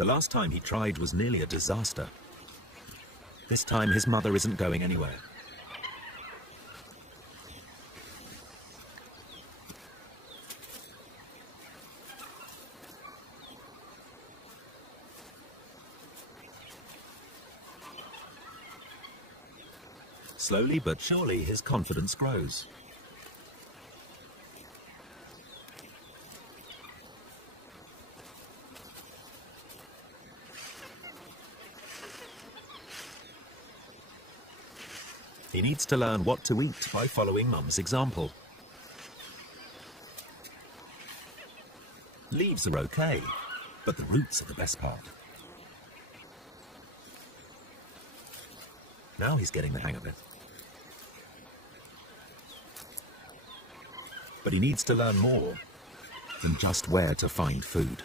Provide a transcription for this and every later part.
The last time he tried was nearly a disaster. This time his mother isn't going anywhere. Slowly but surely his confidence grows. He needs to learn what to eat by following Mum's example. Leaves are okay, but the roots are the best part. Now he's getting the hang of it. But he needs to learn more than just where to find food.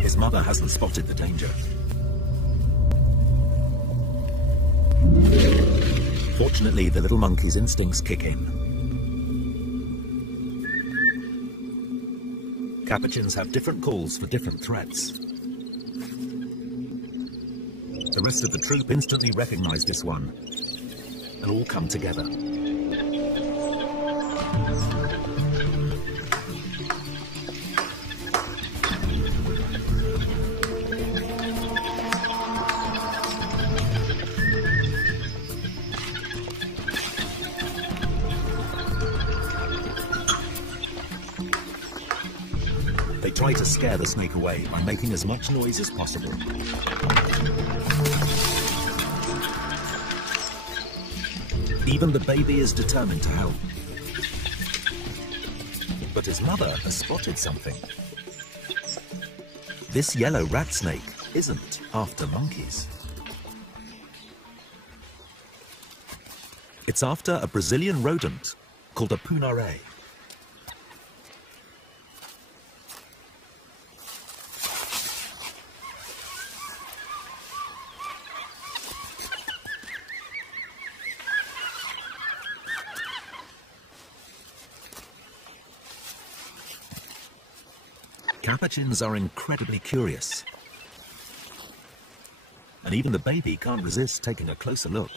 His mother hasn't spotted the danger. Fortunately, the little monkey's instincts kick in. Capuchins have different calls for different threats. The rest of the troop instantly recognize this one and all come together. They try to scare the snake away by making as much noise as possible. Even the baby is determined to help. But his mother has spotted something. This yellow rat snake isn't after monkeys. It's after a Brazilian rodent called a punaré. Capuchins are incredibly curious, and even the baby can't resist taking a closer look.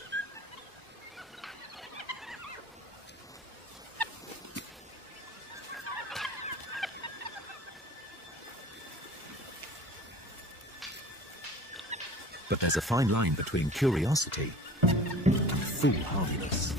But there's a fine line between curiosity and foolhardiness.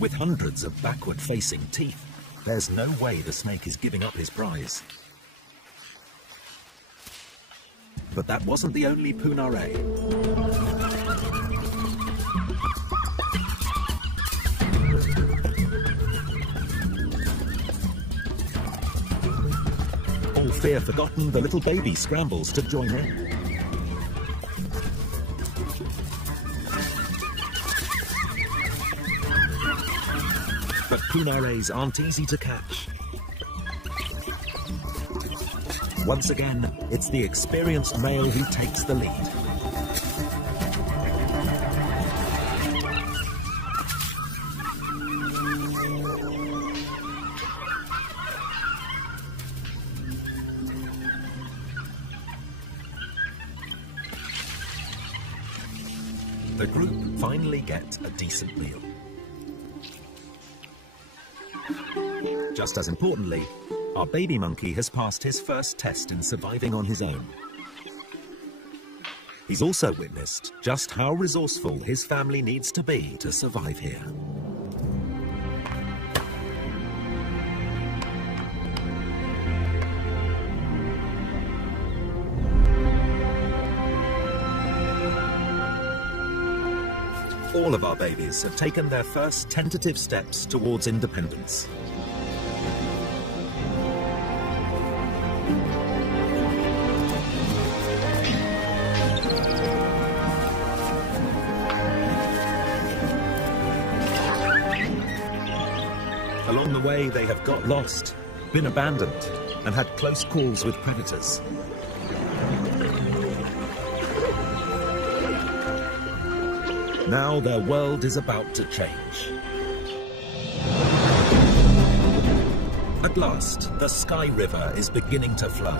With hundreds of backward-facing teeth, there's no way the snake is giving up his prize. But that wasn't the only punaré. All fear forgotten, the little baby scrambles to join in. But punarés aren't easy to catch. Once again, it's the experienced male who takes the lead. The group finally gets a decent meal. Just as importantly, our baby monkey has passed his first test in surviving on his own. He's also witnessed just how resourceful his family needs to be to survive here. All of our babies have taken their first tentative steps towards independence. Along the way, they have got lost, been abandoned, and had close calls with predators. Now their world is about to change. At last, the Sky River is beginning to flow.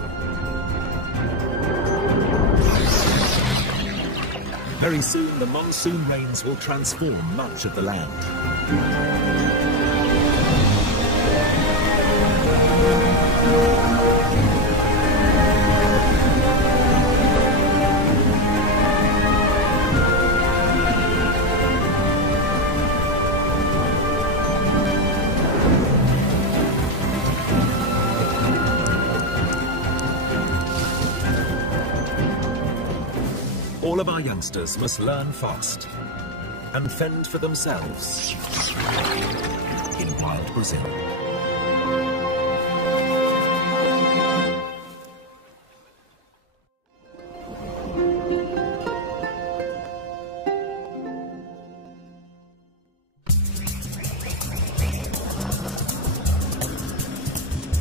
Very soon, the monsoon rains will transform much of the land. All of our youngsters must learn fast and fend for themselves in wild Brazil.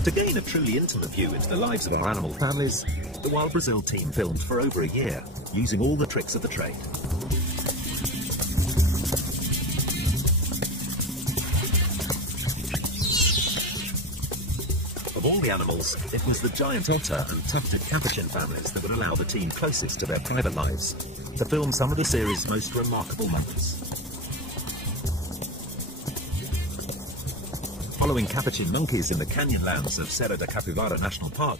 To gain a truly intimate view into the lives of our animal families, the Wild Brazil team filmed for over a year, using all the tricks of the trade. Of all the animals, it was the giant otter and tufted capuchin families that would allow the team closest to their private lives to film some of the series' most remarkable moments. Following capuchin monkeys in the canyon lands of Serra da Capivara National Park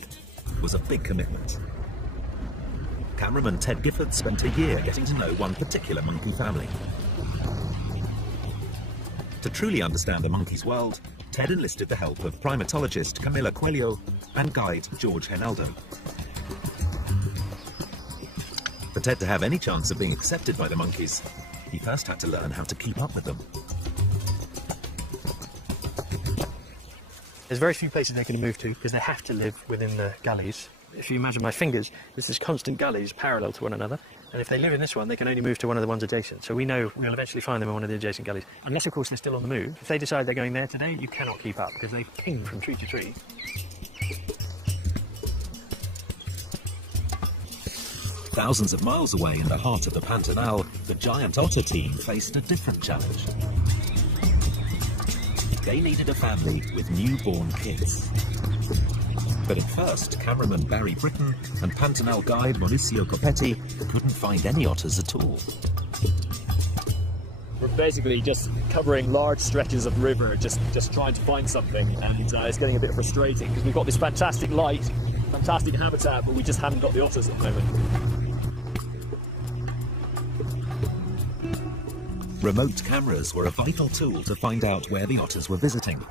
was a big commitment. Cameraman Ted Gifford spent a year getting to know one particular monkey family. To truly understand the monkey's world, Ted enlisted the help of primatologist Camila Coelho and guide George Henaldo. For Ted to have any chance of being accepted by the monkeys, he first had to learn how to keep up with them. There's very few places they can move to because they have to live within the gullies. If you imagine my fingers, there's this constant gullies parallel to one another. And if they live in this one, they can only move to one of the ones adjacent. So we know we'll eventually find them in one of the adjacent gullies. Unless, of course, they're still on the move. If they decide they're going there today, you cannot keep up because they ping from tree to tree. Thousands of miles away in the heart of the Pantanal, the giant otter team faced a different challenge. They needed a family with newborn kids. But at first, cameraman Barry Britton and Pantanal guide Mauricio Copetti couldn't find any otters at all. We're basically just covering large stretches of river, just trying to find something, and it's getting a bit frustrating because we've got this fantastic light, fantastic habitat, but we just haven't got the otters at the moment. Remote cameras were a vital tool to find out where the otters were visiting.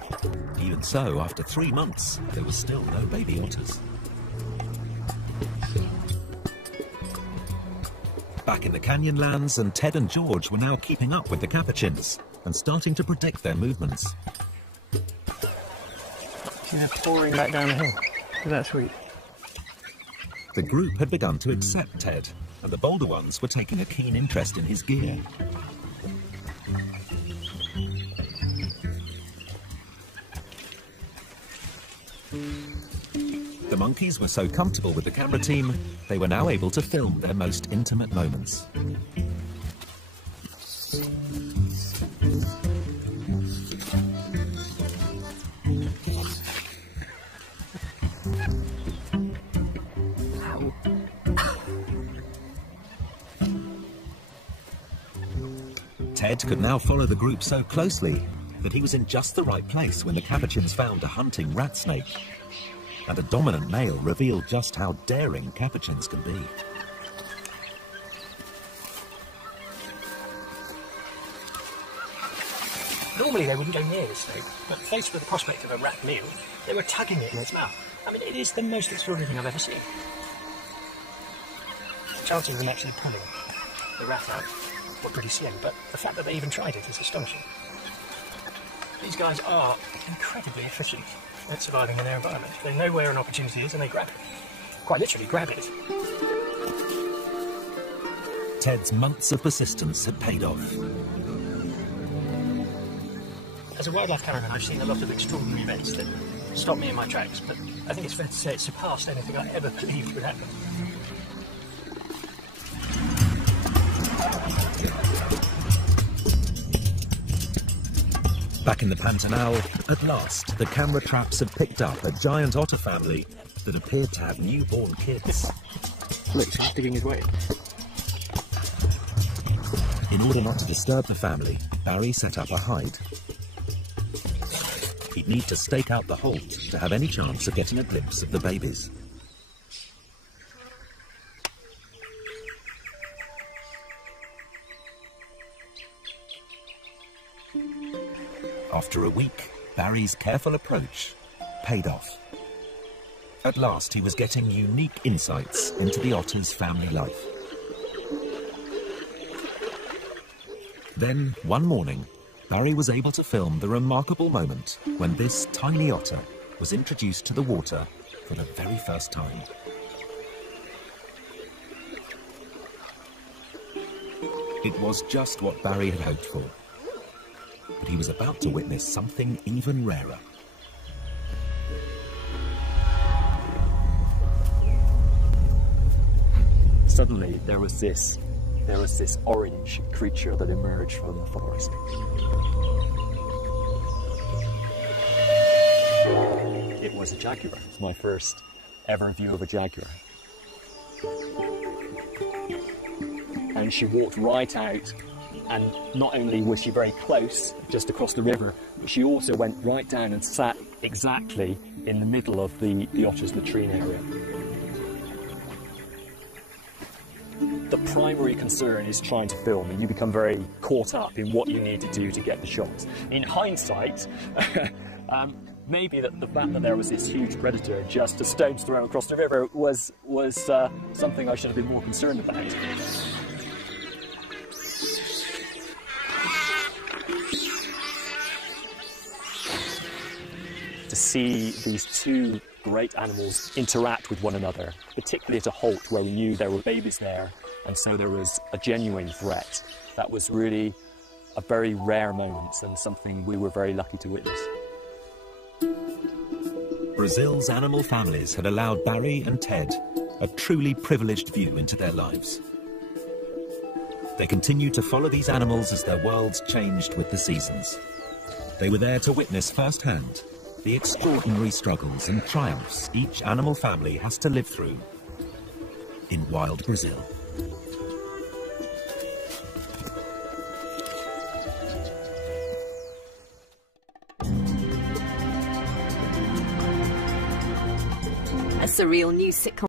Even so, after 3 months, there were still no baby otters. Back in the Canyonlands, and Ted and George were now keeping up with the capuchins and starting to predict their movements. See, they're pouring back down the hill. Isn't that sweet? The group had begun to accept Ted, and the bolder ones were taking a keen interest in his gear. The monkeys were so comfortable with the camera team, they were now able to film their most intimate moments. Ted could now follow the group so closely that he was in just the right place when the capuchins found a hunting rat snake. And a dominant male revealed just how daring capuchins can be. Normally they wouldn't go near this thing, but faced with the prospect of a rat meal, they were tugging it in its mouth. I mean, it is the most extraordinary thing I've ever seen. The chances of them actually pulling the rat out were pretty slim, but the fact that they even tried it is astonishing. These guys are incredibly efficient at surviving in their environment. They know where an opportunity is and they grab it. Quite literally, grab it. Ted's months of persistence had paid off. As a wildlife cameraman, I've seen a lot of extraordinary events that stop me in my tracks, but I think it's fair to say it surpassed anything I ever believed would happen. Back in the Pantanal, at last, the camera traps had picked up a giant otter family that appeared to have newborn kids. Look, he's digging his way in. In order not to disturb the family, Barry set up a hide. He'd need to stake out the hold to have any chance of getting a glimpse of the babies. After a week, Barry's careful approach paid off. At last, he was getting unique insights into the otter's family life. Then, one morning, Barry was able to film the remarkable moment when this tiny otter was introduced to the water for the very first time. It was just what Barry had hoped for, but he was about to witness something even rarer. Suddenly, there was this orange creature that emerged from the forest. It was a jaguar. It was my first ever view of a jaguar. And she walked right out, and not only was she very close, just across the river, but she also went right down and sat exactly in the middle of the otter's latrine area. The primary concern is trying to film, and you become very caught up in what you need to do to get the shots. In hindsight, maybe the fact that there was this huge predator just a stone's throw across the river was something I should have been more concerned about. To see these two great animals interact with one another, particularly at a halt where we knew there were babies there, and so there was a genuine threat. That was really a very rare moment and something we were very lucky to witness. Brazil's animal families had allowed Barry and Ted a truly privileged view into their lives. They continued to follow these animals as their worlds changed with the seasons. They were there to witness firsthand the extraordinary struggles and triumphs each animal family has to live through in wild Brazil. A surreal new sitcom